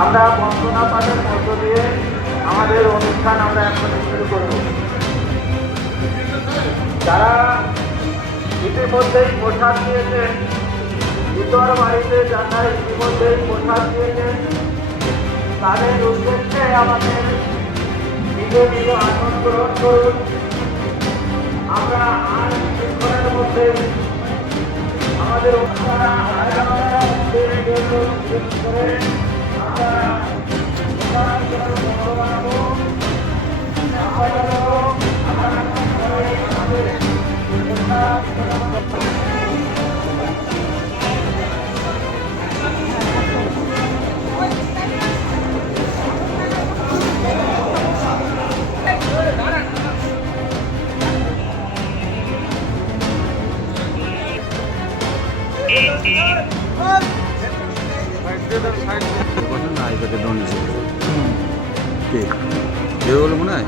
আমরা বন্দনা পাঠের মধ্য দিয়ে আমাদের অনুষ্ঠান আমরা এখন শুরু করব। যারা ইতিমধ্যেই প্রসাদ দিয়েছেন, ভিতর বাড়িতে যারা ইতিমধ্যেই প্রসাদ দিয়েছেন, তাদের উদ্দেশ্যে আমাদের নিজে নিজে আসন গ্রহণ করুন। আমরা আর কিছুক্ষণের মধ্যে আমাদের অনুষ্ঠান করে আইপ্যাডে ডন দিছে কে বলে মনে হয়